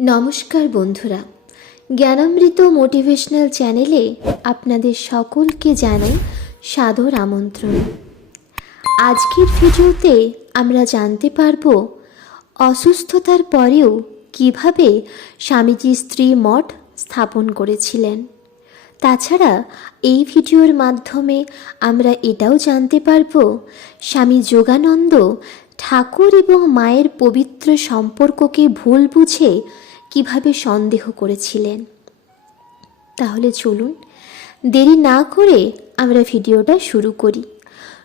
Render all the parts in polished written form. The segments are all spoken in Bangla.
নমস্কার বন্ধুরা, জ্ঞানামৃত মোটিভেশনাল চ্যানেলে আপনাদের সকলকে জানাই সাদর আমন্ত্রণ। আজকের ভিডিওতে আমরা জানতে পারব অসুস্থতার পরেও কিভাবে স্বামীজি স্ত্রী মঠ স্থাপন করেছিলেন। তাছাড়া এই ভিডিওর মাধ্যমে আমরা এটাও জানতে পারব স্বামী যোগানন্দ ঠাকুর এবং মায়ের পবিত্র সম্পর্ককে ভুল বুঝে কিভাবে সন্দেহ করেছিলেন। তাহলে চলুন দেরি না করে আমরা ভিডিওটা শুরু করি।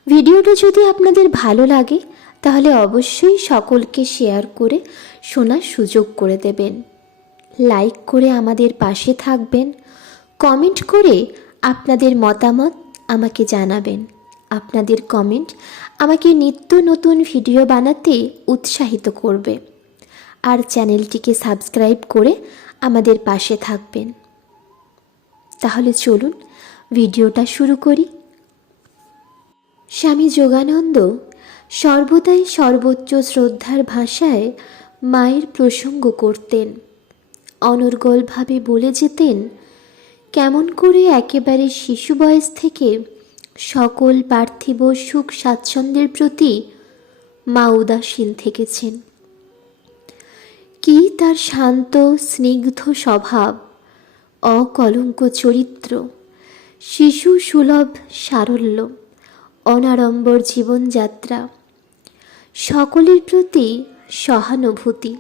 ভিডিওটা যদি আপনাদের ভালো লাগে তাহলে অবশ্যই সকলকে শেয়ার করে শোনার সুযোগ করে দেবেন, লাইক করে আমাদের পাশে থাকবেন, কমেন্ট করে আপনাদের মতামত আমাকে জানাবেন। আপনাদের কমেন্ট আমাকে নিত্য নতুন ভিডিও বানাতে উৎসাহিত করবে। আর চ্যানেলটিকে সাবস্ক্রাইব করে আমাদের পাশে থাকবেন। তাহলে চলুন ভিডিওটা শুরু করি। স্বামী যোগানন্দ সর্বদাই সর্বোচ্চ শ্রদ্ধার ভাষায় মায়ের প্রসঙ্গ করতেন। অনর্গলভাবে বলে যেতেন কেমন করে একেবারে শিশু বয়স থেকে সকল পার্থিব সুখ স্বাচ্ছন্দ্যের প্রতি মা উদাসীন থেকেছেন। কি তার শান্ত স্নিগ্ধ স্বভাব, অকলঙ্ক চরিত্র, শিশু সুলভ সারল্য, অনাড়ম্বর জীবনযাত্রা, সকলের প্রতি সহানুভূতি,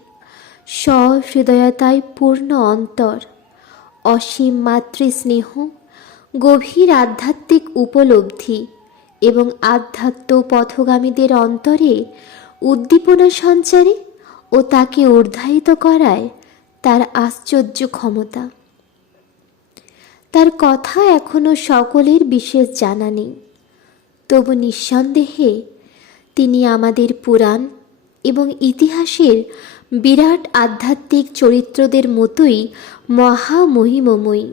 সহৃদয়তায় পূর্ণ অন্তর, অসীম মাতৃস্নেহ, গভীর আধ্যাত্মিক উপলব্ধি এবং আধ্যাত্ম পথগামীদের অন্তরে উদ্দীপনা সঞ্চারে ও তাকে ঊর্ধ্বায়িত করায় তার আশ্চর্য ক্ষমতা। তার কথা এখনো সকলের বিশেষ জানা নেই, তবু নিঃসন্দেহে তিনি আমাদের পুরাণ এবং ইতিহাসের বিরাট আধ্যাত্মিক চরিত্রদের মতোই মহামহিমময়ী।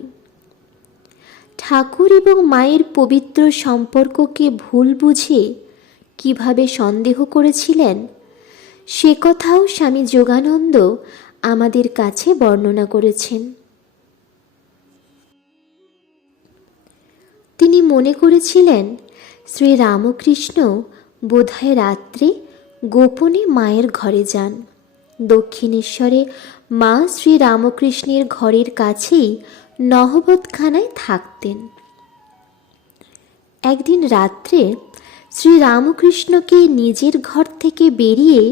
ঠাকুর এবং মায়ের পবিত্র সম্পর্ককে ভুল বুঝে কিভাবে সন্দেহ করেছিলেন সে কথাও স্বামী যোগানন্দ আমাদের কাছে বর্ণনা করেছেন। তিনি মনে করেছিলেন শ্রী রামকৃষ্ণ বোধহয় রাত্রে গোপনে মায়ের ঘরে যান। দক্ষিণেশ্বরে মা শ্রী রামকৃষ্ণের ঘরের কাছেই নহবতখানায় থাকতেন। একদিন রাত্রে শ্রী রামকৃষ্ণকে নিজের ঘর থেকে বেরিয়ে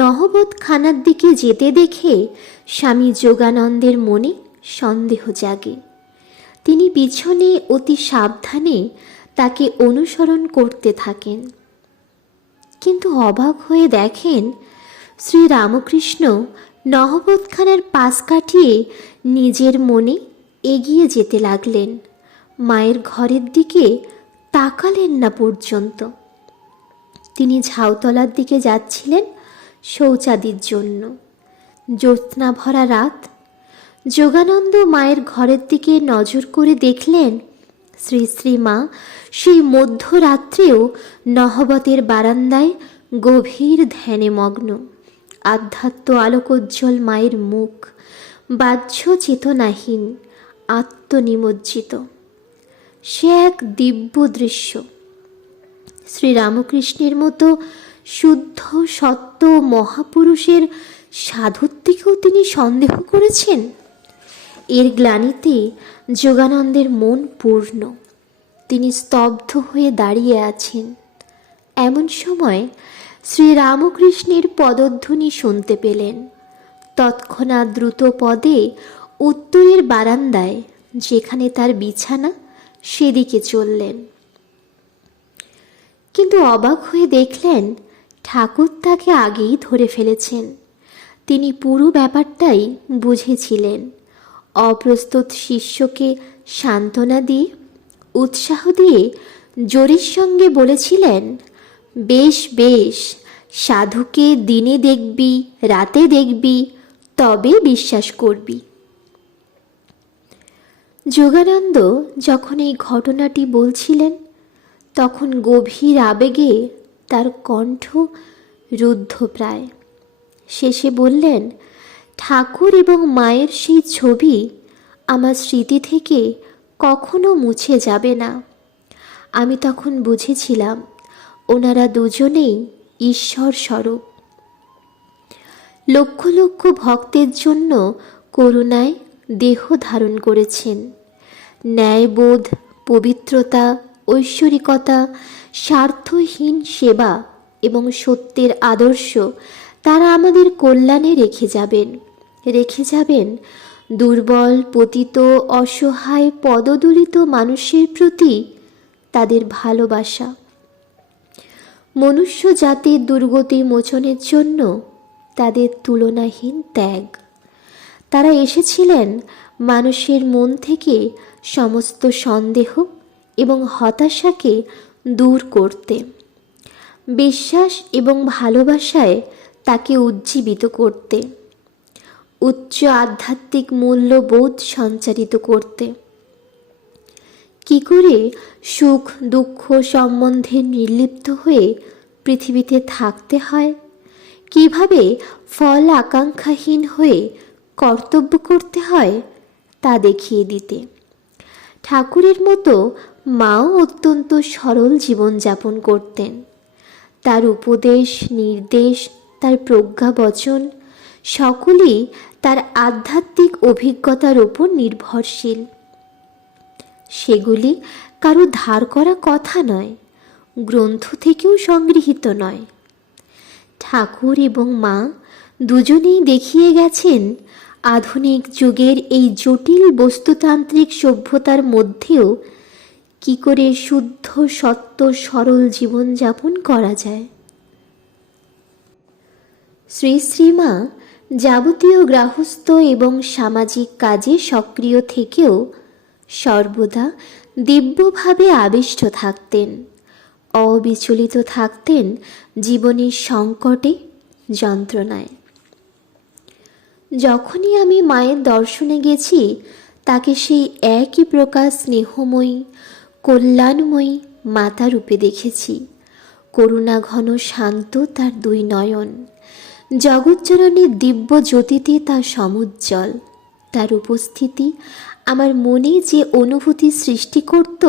নহবতখানার দিকে যেতে দেখে স্বামী যোগানন্দের মনে সন্দেহ জাগে। তিনি পিছনে অতি সাবধানে তাকে অনুসরণ করতে থাকেন, কিন্তু অবাক হয়ে দেখেন শ্রী রামকৃষ্ণ নহবতখানার পাশ কাটিয়ে নিজের মনে এগিয়ে যেতে লাগলেন। মায়ের ঘরের দিকে তাকালেন না পর্যন্ত। তিনি ঝাউতলার দিকে যাচ্ছিলেন শৌচাদির জন্য। জ্যোৎস্না ভরা রাত। যোগানন্দ মায়ের ঘরের দিকে নজর করে দেখলেন শ্রী শ্রী মা সেই মধ্যরাত্রেও নহবতের বারান্দায় গভীর ধ্যানে মগ্ন। আধ্যাত্ম আলোকোজ্জ্বল মায়ের মুখ বাহ্য চেতনাহীন, আত্মনিমজ্জিত। সে এক দিব্য দৃশ্য। শ্রীরামকৃষ্ণের মতো শুদ্ধ সত্য মহাপুরুষের সাধুত্বকেও তিনি সন্দেহ করেছেন। এর গ্লানিতে যোগানন্দের মন পূর্ণ। তিনি স্তব্ধ হয়ে দাঁড়িয়ে আছেন। এমন সময় শ্রীরামকৃষ্ণের পদধ্বনি শুনতে পেলেন। তৎক্ষণাৎ দ্রুত পদে উত্তরের বারান্দায়, যেখানে তার বিছানা, সেদিকে চললেন। কিন্তু অবাক হয়ে দেখলেন ঠাকুর তাকে আগেই ধরে ফেলেছেন। তিনি পুরো ব্যাপারটাই বুঝেছিলেন। অপ্রস্তুত শিষ্যকে সান্ত্বনা দিয়ে, উৎসাহ দিয়ে জোরের সঙ্গে বলেছিলেন, বেশ বেশ, সাধুকে দিনে দেখবি, রাতে দেখবি, তবে বিশ্বাস করবি। যোগানন্দ যখন এই ঘটনাটি বলছিলেন তখন গভীর আবেগে তার কণ্ঠ রুদ্ধ প্রায়। শেষে বললেন, ঠাকুর এবং মায়ের সেই ছবি আমার স্মৃতি থেকে কখনো মুছে যাবে না। আমি তখন বুঝেছিলাম ওনারা দুজনেই ঈশ্বর স্বরূপ। লক্ষ লক্ষ ভক্তের জন্য করুণায় দেহ ধারণ করেছেন। ন্যায়বোধ, পবিত্রতা, ঐশ্বরিকতা, স্বার্থহীন সেবা এবং সত্যের আদর্শ তারা আমাদের কল্যাণে রেখে যাবেন দুর্বল, পতিত, অসহায়, পদদলিত মানুষের প্রতি তাদের ভালোবাসা। মনুষ্য জাতির দুর্গতি মোচনের জন্য তাদের তুলনাহীন ত্যাগ। তারা এসেছিলেন মানুষের মন থেকে সমস্ত সন্দেহ এবং হতাশাকে দূর করতে, বিশ্বাস এবং ভালোবাসায় তাকে উজ্জীবিত করতে, উচ্চ আধ্যাত্মিক মূল্যবোধ সঞ্চারিত করতে। কি করে সুখ দুঃখ সম্বন্ধে নির্লিপ্ত হয়ে পৃথিবীতে থাকতে হয়, কিভাবে ফল আকাঙ্ক্ষাহীন হয়ে কর্তব্য করতে হয় তা দেখিয়ে দিতে। ঠাকুরের মতো মাও অত্যন্ত সরল জীবনযাপন করতেন। তার উপদেশ, নির্দেশ, তার প্রজ্ঞাবচন সকলেই তার আধ্যাত্মিক অভিজ্ঞতার উপর নির্ভরশীল। সেগুলি কারো ধার করা কথা নয়, গ্রন্থ থেকেও সংগৃহীত নয়। ঠাকুর এবং মা দুজনেই দেখিয়ে গেছেন আধুনিক যুগের এই জটিল বস্তুতান্ত্রিক সভ্যতার মধ্যেও কি করে শুদ্ধ, সত্য, সরল জীবনযাপন করা যায়। শ্রী শ্রীমা যাবতীয় গৃহস্থ এবং সামাজিক কাজে সক্রিয় থেকেও সর্বদা দিব্যভাবে আবিষ্ট থাকতেন, অবিচলিত থাকতেন জীবনের সংকটে, যন্ত্রণায়। যখনই আমি মায়ের দর্শনে গেছি, তাকে সেই একই প্রকার স্নেহময়ী, কল্যাণময়ী মাতা রূপে দেখেছি। করুণাঘন শান্ত তার দুই নয়ন, জগজ্জননীর দিব্য জ্যোতিতে তার সমুজ্জ্বল। তার উপস্থিতি আমার মনে যে অনুভূতি সৃষ্টি করত,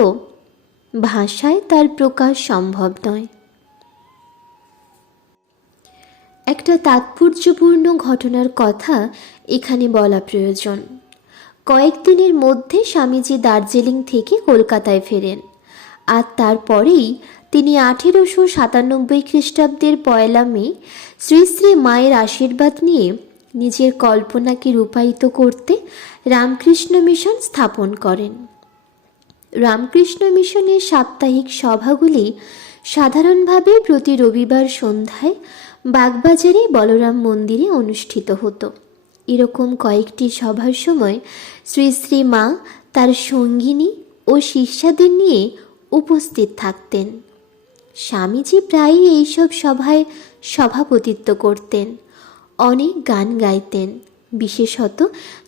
ভাষায় তার প্রকাশ সম্ভব নয়। একটা তাৎপর্যপূর্ণ ঘটনার কথা এখানে বলা প্রয়োজন। কয়েকদিনের মধ্যে স্বামীজি দার্জিলিং থেকে কলকাতায় ফেরেন, আর তারপরেই তিনি 1897 খ্রিস্টাব্দের 1 মে শ্রী শ্রী মায়ের আশীর্বাদ নিয়ে নিজের কল্পনাকে রূপায়িত করতে রামকৃষ্ণ মিশন স্থাপন করেন। রামকৃষ্ণ মিশনের সাপ্তাহিক সভাগুলি সাধারণভাবে প্রতি রবিবার সন্ধ্যায় বাগবাজারে বলরাম মন্দিরে অনুষ্ঠিত হতো। এরকম কয়েকটি সভার সময় শ্রী শ্রী মা তার সঙ্গিনী ও শিষ্যাদের নিয়ে উপস্থিত থাকতেন। স্বামীজি প্রায়ই এইসব সভায় সভাপতিত্ব করতেন, অনেক গান গাইতেন, বিশেষত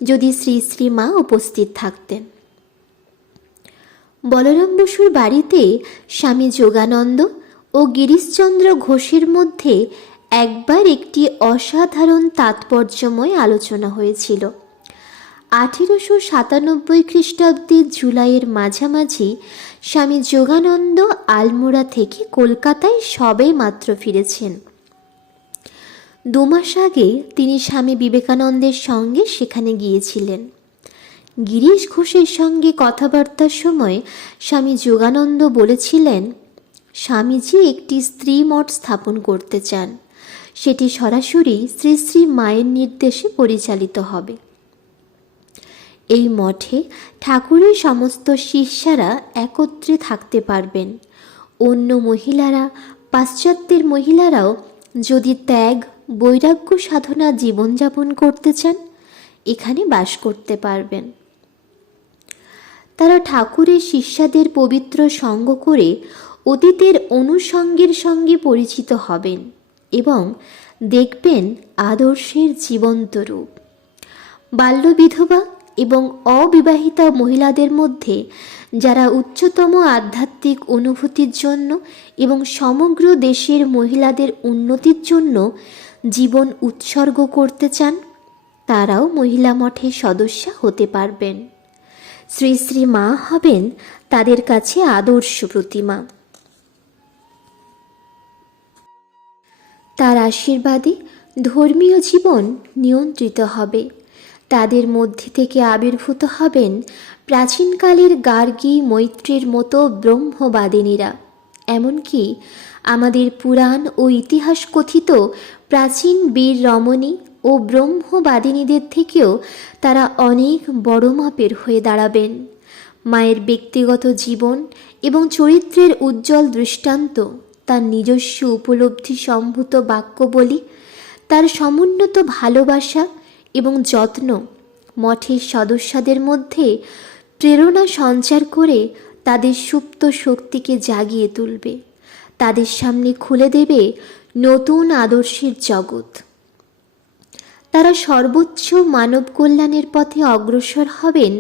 যদি শ্রী শ্রী মা উপস্থিত থাকতেন। বলরাম বসুর বাড়িতে স্বামী যোগানন্দ ও গিরিশচন্দ্র ঘোষের মধ্যে একবার একটি অসাধারণ তাৎপর্যময় আলোচনা হয়েছিল। 1897 খ্রিস্টাব্দের জুলাইয়ের মাঝামাঝি স্বামী যোগানন্দ আলমোড়া থেকে কলকাতায় সবে মাত্র ফিরেছেন। 2 মাস আগে তিনি স্বামী বিবেকানন্দের সঙ্গে সেখানে গিয়েছিলেন। গিরিশ ঘোষের সঙ্গে কথাবার্তার সময় স্বামী যোগানন্দ বলেছিলেন, স্বামীজি একটি স্ত্রী মঠ স্থাপন করতে চান, সেটি সরাসরি শ্রী শ্রী মায়ের নির্দেশে পরিচালিত হবে। এই মঠে ঠাকুরের সমস্ত শিষ্যারা একত্রে থাকতে পারবেন। অন্য মহিলারা, পাশ্চাত্যের মহিলারাও যদি ত্যাগ, বৈরাগ্য সাধনা জীবনযাপন করতে চান, এখানে বাস করতে পারবেন। তারা ঠাকুরের শিষ্যাদের পবিত্র সঙ্গ করে অতীতের অনুষঙ্গের সঙ্গে পরিচিত হবেন এবং দেখবেন আদর্শের জীবন্ত রূপ। বাল্যবিধবা এবং অবিবাহিতা মহিলাদের মধ্যে যারা উচ্চতম আধ্যাত্মিক অনুভূতির জন্য এবং সমগ্র দেশের মহিলাদের উন্নতির জন্য জীবন উৎসর্গ করতে চান, তারাও মহিলা মঠের সদস্যা হতে পারবেন। শ্রী শ্রী মা হবেন তাদের কাছে আদর্শ প্রতিমা। তার আশীর্বাদে ধর্মীয় জীবন নিয়ন্ত্রিত হবে। তাদের মধ্যে থেকে আবির্ভূত হবেন প্রাচীনকালের গার্গী মৈত্রীর মতো ব্রহ্মবাদিনীরা। এমনকি আমাদের পুরাণ ও ইতিহাস কথিত প্রাচীন বীর রমণী ও ব্রহ্মবাদিনীদের থেকেও তারা অনেক বড় মাপের হয়ে দাঁড়াবেন। মায়ের ব্যক্তিগত জীবন এবং চরিত্রের উজ্জ্বল দৃষ্টান্ত, তার নিজস্ব উপলব্ধি সম্ভূত বাক্যবলি, তার সমুন্নত ভালোবাসা এবং যত্ন মঠের সদস্যদের মধ্যে প্রেরণা সঞ্চার করে তাদের সুপ্ত শক্তিকে জাগিয়ে তুলবে, তাদের সামনে খুলে দেবে নতুন আদর্শের জগৎ। তারা সর্বোচ্চ মানব কল্যাণের পথে অগ্রসর হবেন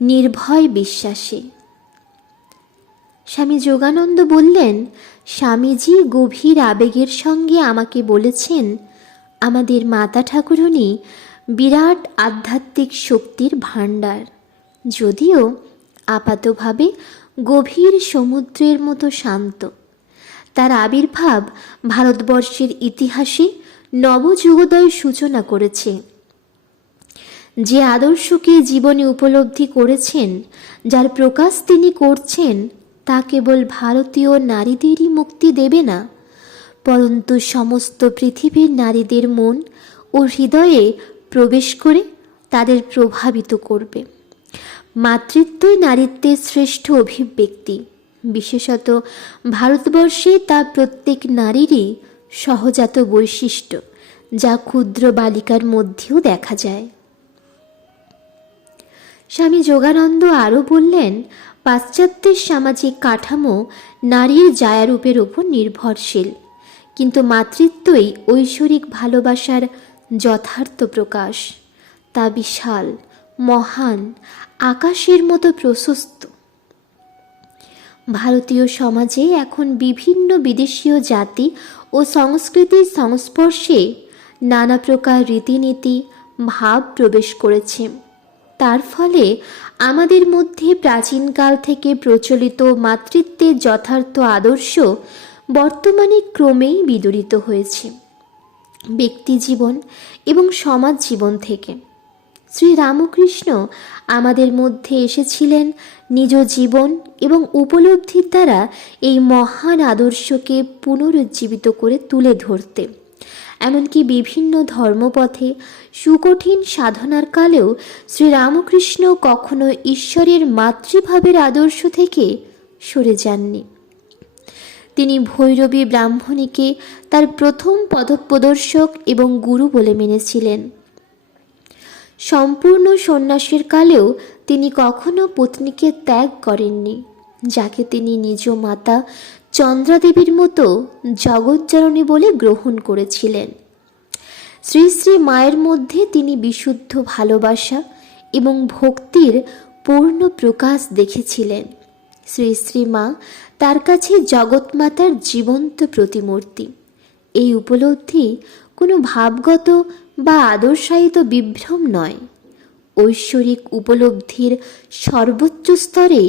নির্ভয় বিশ্বাসে। স্বামী যোগানন্দ বললেন, স্বামীজি গভীর আবেগের সঙ্গে আমাকে বলেছেন, আমাদের মাতা ঠাকুরনী বিরাট আধ্যাত্মিক শক্তির ভাণ্ডার, যদিও আপাতভাবে গভীর সমুদ্রের মতো শান্ত। তার আবির্ভাব ভারতবর্ষের ইতিহাসে নবযুগোদয়ের সূচনা করেছে। যে আদর্শকে জীবনে উপলব্ধি করেছেন, যার প্রকাশ তিনি করছেন, তা কেবল ভারতীয় নারীদেরই মুক্তি দেবে না, পরন্তু সমস্ত পৃথিবীর নারীদের মন ও হৃদয়ে প্রবেশ করে তাদের প্রভাবিত করবে। মাতৃত্বই নারীত্বের শ্রেষ্ঠ অভিব্যক্তি। বিশেষত ভারতবর্ষে তা প্রত্যেক নারীরই সহজাত বৈশিষ্ট্য, যা ক্ষুদ্র বালিকার মধ্যেও দেখা যায়। স্বামী যোগানন্দ আরও বললেন, পাশ্চাত্যের সামাজিক কাঠামো নারীর জায়ারূপের উপর নির্ভরশীল, কিন্তু মাতৃত্বই ঐশ্বরিক ভালোবাসার যথার্থ প্রকাশ। তা বিশাল, মহান, আকাশের মতো প্রশস্ত। ভারতীয় সমাজে এখন বিভিন্ন বিদেশীয় জাতি ও সংস্কৃতির সংস্পর্শে নানা প্রকার রীতিনীতি, ভাব প্রবেশ করেছে। তার ফলে আমাদের মধ্যে প্রাচীনকাল থেকে প্রচলিত মাতৃত্বের যথার্থ আদর্শ বর্তমানে ক্রমেই বিদূরিত হয়েছে ব্যক্তিজীবন এবং সমাজ জীবন থেকে। শ্রী রামকৃষ্ণ আমাদের মধ্যে এসেছিলেন নিজ জীবন এবং উপলব্ধির দ্বারা এই মহান আদর্শকে পুনরুজ্জীবিত করে তুলে ধরতে। এমনকি বিভিন্ন ধর্মপথে সুকঠিন সাধনার কালেও শ্রীরামকৃষ্ণ কখনো ঈশ্বরের মাতৃভাবের আদর্শ থেকে সরে যাননি। তিনি ভৈরবী ব্রাহ্মণীকে তার প্রথম পথপ্রদর্শক এবং গুরু বলে মেনেছিলেন। সম্পূর্ণ সন্ন্যাসের কালেও তিনি কখনো পত্নীকে ত্যাগ করেননি, যাকে তিনি নিজ মাতা চন্দ্রাদেবীর মতো জগজ্জননী বলে গ্রহণ করেছিলেন। শ্রী শ্রী মায়ের মধ্যে তিনি বিশুদ্ধ ভালোবাসা এবং ভক্তির পূর্ণ প্রকাশ দেখেছিলেন। শ্রী শ্রী মা তার কাছে জগৎমাতার জীবন্ত প্রতিমূর্তি। এই উপলব্ধি কোনো ভাবগত বা আদর্শায়িত বিভ্রম নয়, ঐশ্বরিক উপলব্ধির সর্বোচ্চ স্তরে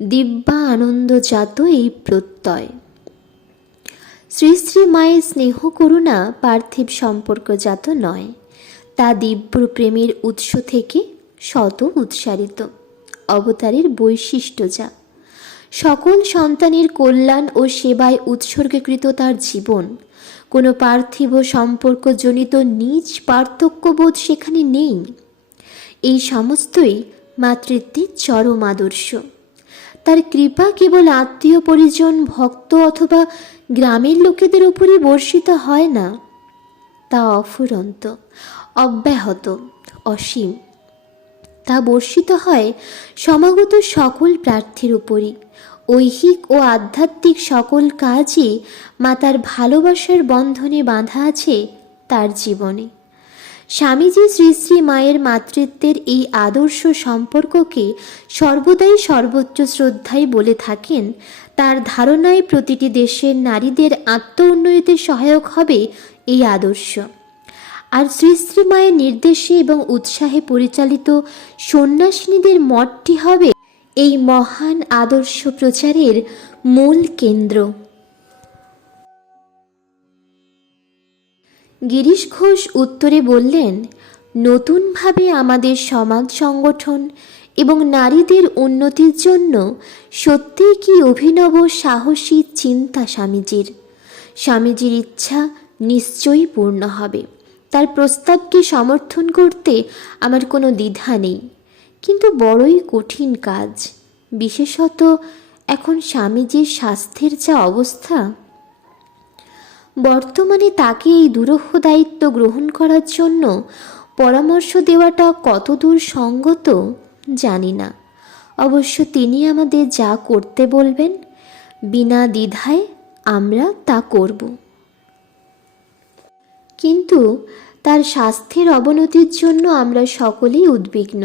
দিব্যা আনন্দজাত এই প্রত্যয়। শ্রী শ্রী মায়ের স্নেহ করুণা পার্থিব সম্পর্কজাত নয়, তা দিব্য প্রেমের উৎস থেকে শত উৎসারিত অবতারের বৈশিষ্ট্য, যা সকল সন্তানের কল্যাণ ও সেবায় উৎসর্গীকৃত তার জীবন। কোনো পার্থিব সম্পর্কজনিত নিজ পার্থক্যবোধ সেখানে নেই। এই সমস্তই মাতৃত্বের চরম আদর্শ। তার কৃপা কেবল আত্মীয় পরিজন, ভক্ত অথবা গ্রামের লোকেদের উপরই বর্ষিত হয় না, তা অফুরন্ত, অব্যাহত, অসীম। তা বর্ষিত হয় সমাগত সকল প্রার্থীর উপরই। ঐহিক ও আধ্যাত্মিক সকল কাজই মাতার ভালোবাসার বন্ধনে বাঁধা আছে তার জীবনে। স্বামীজি শ্রী শ্রী মায়ের মাতৃত্বের এই আদর্শ সম্পর্ককে সর্বদাই সর্বোচ্চ শ্রদ্ধায় বলে থাকেন। তার ধারণায় প্রতিটি দেশের নারীদের আত্ম উন্নয়নে সহায়ক হবে এই আদর্শ। আর শ্রী শ্রী মায়ের নির্দেশে এবং উৎসাহে পরিচালিত সন্ন্যাসিনীদের মঠটি হবে এই মহান আদর্শ প্রচারের মূল কেন্দ্র। গিরিশ ঘোষ উত্তরে বললেন, নতুনভাবে আমাদের সমাজ সংগঠন এবং নারীদের উন্নতির জন্য সত্যিই কি অভিনব সাহসী চিন্তা স্বামীজির। স্বামীজির ইচ্ছা নিশ্চয়ই পূর্ণ হবে। তার প্রস্তাবকে সমর্থন করতে আমার কোনো দ্বিধা নেই, কিন্তু বড়ই কঠিন কাজ, বিশেষত এখন স্বামীজির স্বাস্থ্যের যা অবস্থা। বর্তমানে তাকে এই দুরূহ দায়িত্ব গ্রহণ করার জন্য পরামর্শ দেওয়াটা কতদূর সঙ্গত জানি না। অবশ্য তিনি আমাদের যা করতে বলবেন বিনা দ্বিধায় আমরা তা করব। কিন্তু তার স্বাস্থ্যের অবনতির জন্য আমরা সকলেই উদ্বিগ্ন।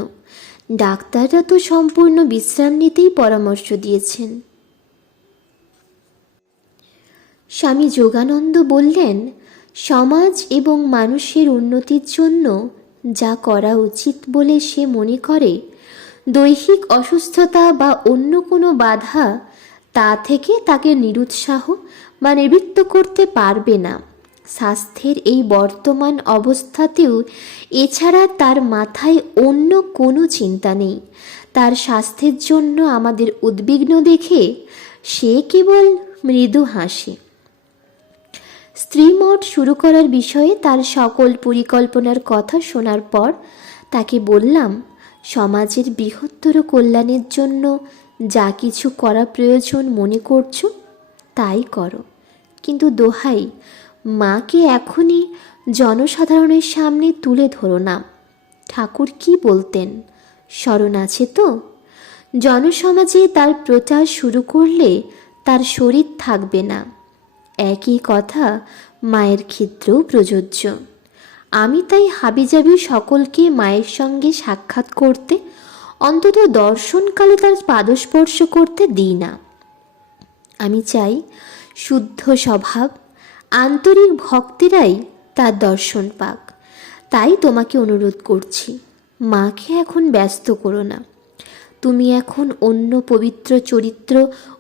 ডাক্তাররা তো সম্পূর্ণ বিশ্রাম নিতেই পরামর্শ দিয়েছেন। স্বামী যোগানন্দ বললেন, সমাজ এবং মানুষের উন্নতির জন্য যা করা উচিত বলে সে মনে করে, দৈহিক অসুস্থতা বা অন্য কোনো বাধা তা থেকে তাকে নিরুৎসাহ বা নিবৃত্ত করতে পারবে না। স্বাস্থ্যের এই বর্তমান অবস্থাতেও এছাড়া তার মাথায় অন্য কোনো চিন্তা নেই। তার স্বাস্থ্যের জন্য আমাদের উদ্বিগ্ন দেখে সে কেবল মৃদু হাসে। স্ত্রীমঠ শুরু করার বিষয়ে তার সকল পরিকল্পনার কথা শোনার পর তাকে বললাম, সমাজের বৃহত্তর কল্যাণের জন্য যা কিছু করা প্রয়োজন মনে করছো তাই করো, কিন্তু দোহাই মাকে এখনই জনসাধারণের সামনে তুলে ধরো না। ঠাকুর কি বলতেন স্মরণ আছে তো? জনসমাজে তার প্রচার শুরু করলে তার শরীর থাকবে না। একই কথা মায়ের ক্ষেত্রেও প্রযোজ্য। আমি তাই হাবিজাবি সকলকে মায়ের সঙ্গে সাক্ষাৎ করতে, অন্তত দর্শনকালে তার পাদস্পর্শ করতে দিই না। আমি চাই শুদ্ধ স্বভাব আন্তরিক ভক্তেরাই তার দর্শন পাক। তাই তোমাকে অনুরোধ করছি, মাকে এখন ব্যস্ত করো না। তুমি এখন অন্য পবিত্র চরিত্র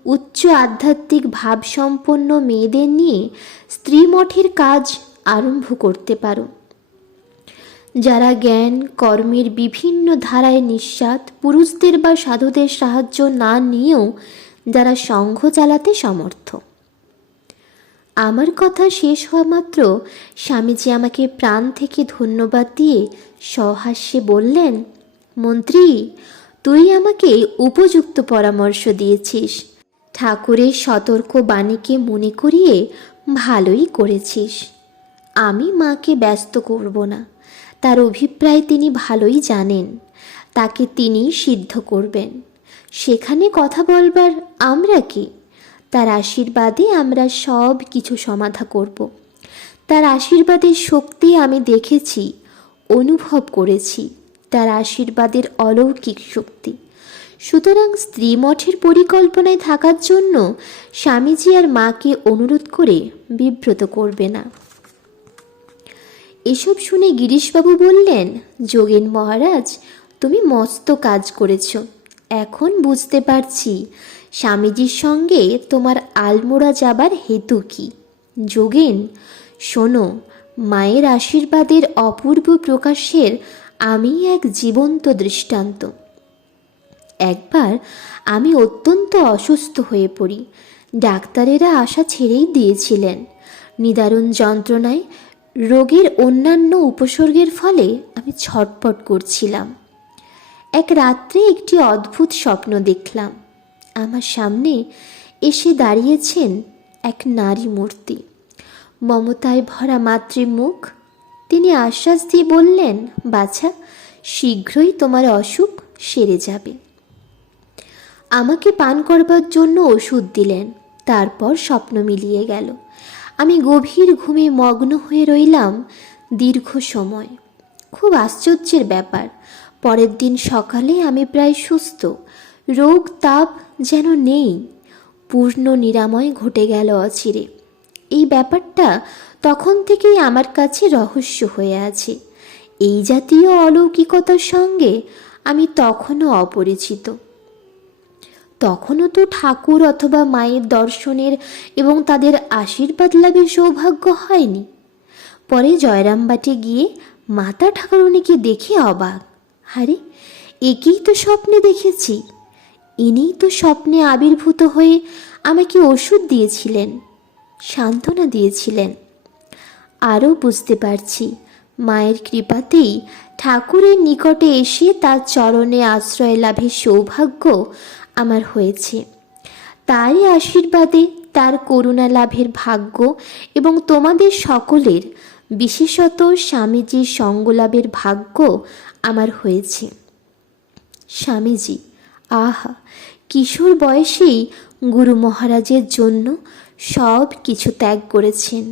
উচ্চ আধ্যাত্মিক ভাবসম্পন্ন মেয়েদের নিয়ে স্ত্রীমঠের কাজ আরম্ভ করতে পারো, যারা জ্ঞান কর্মের বিভিন্ন ধারায় নিঃস্বাদ, পুরুষদের বা সাধুদের সাহায্য না নিয়েও যারা সংঘ চালাতে সমর্থ। আমার কথা শেষ হওয়া মাত্র স্বামীজি আমাকে প্রাণ থেকে ধন্যবাদ দিয়ে সহাস্যে বললেন, মন্ত্রী, তুই আমাকে উপযুক্ত পরামর্শ দিয়েছিস। ঠাকুরের সতর্ক বাণীকে মনে করিয়ে ভালোই করেছিস। আমি মাকে ব্যস্ত করব না। তার অভিপ্রায় তিনি ভালোই জানেন, তাকে তিনি সিদ্ধ করবেন। সেখানে কথা বলবার আমরা কি? তার আশীর্বাদে আমরা সব কিছু সমাধা করব। তার আশীর্বাদের শক্তি আমি দেখেছি, অনুভব করেছি, তার আশীর্বাদের অলৌকিক শক্তি। সুতরাং স্ত্রীমঠের পরিকল্পনায় থাকার জন্য স্বামীজি আর মাকে অনুরোধ করে বিব্রত করবে না। এসব শুনে গিরিশবাবু বললেন, যোগেন মহারাজ, তুমি মস্ত কাজ করেছ। এখন বুঝতে পারছি স্বামীজির সঙ্গে তোমার আলমোড়া যাবার হেতু কি। যোগেন, শোনো, মায়ের আশীর্বাদের অপূর্ব প্রকাশের আমি এক জীবন্ত দৃষ্টান্ত। একবার আমি অত্যন্ত অসুস্থ হয়ে পড়ি। ডাক্তারেরা আশা ছেড়েই দিয়েছিলেন। নিদারুণ যন্ত্রণায়, রোগের অন্যান্য উপসর্গের ফলে আমি ছটপট করছিলাম। এক রাত্রে একটি অদ্ভুত স্বপ্ন দেখলাম। আমার সামনে এসে দাঁড়িয়েছেন এক নারী মূর্তি, মমতায় ভরা মাতৃমুখ। তিনি আশ্বাস দিয়ে বললেন, বাছা, শীঘ্রই তোমার অসুখ সেরে যাবে। আমাকে পান করবার জন্য ওষুধ দিলেন। তারপর স্বপ্ন মিলিয়ে গেল। আমি গভীর ঘুমে মগ্ন হয়ে রইলাম দীর্ঘ সময়। খুব আশ্চর্যের ব্যাপার, পরের দিন সকালে আমি প্রায় সুস্থ। রোগ তাপ যেন নেই। পূর্ণ নিরাময় ঘটে গেল অচিরে। এই ব্যাপারটা তখন থেকেই আমার কাছে রহস্য হয়ে আছে। এই জাতীয় অলৌকিকতার সঙ্গে আমি তখনও অপরিচিত। তখনও তো ঠাকুর অথবা মায়ের দর্শনের এবং তাদের আশীর্বাদ লাভের সৌভাগ্য হয়নি। পরে জয়রামবাটে গিয়ে মাতা ঠাকুরানীকে দেখে অবাক, আরে একেই তো স্বপ্নে দেখেছি। ইনিই তো স্বপ্নে আবির্ভূত হয়ে আমাকে ওষুধ দিয়েছিলেন, সান্ত্বনা দিয়েছিলেন। আরও বুঝতে পারছি মায়ের কৃপাতেই ঠাকুরের নিকটে এসে তার চরণে আশ্রয় লাভের সৌভাগ্য আমার হয়েছে। তারই আশীর্বাদে তার করুণা লাভের ভাগ্য এবং তোমাদের সকলের, বিশেষত স্বামীজির সঙ্গলাভের ভাগ্য আমার হয়েছে। স্বামীজি আহা, কিশোর বয়সেই গুরু মহারাজের জন্য সব কিছু ত্যাগ করেছেন।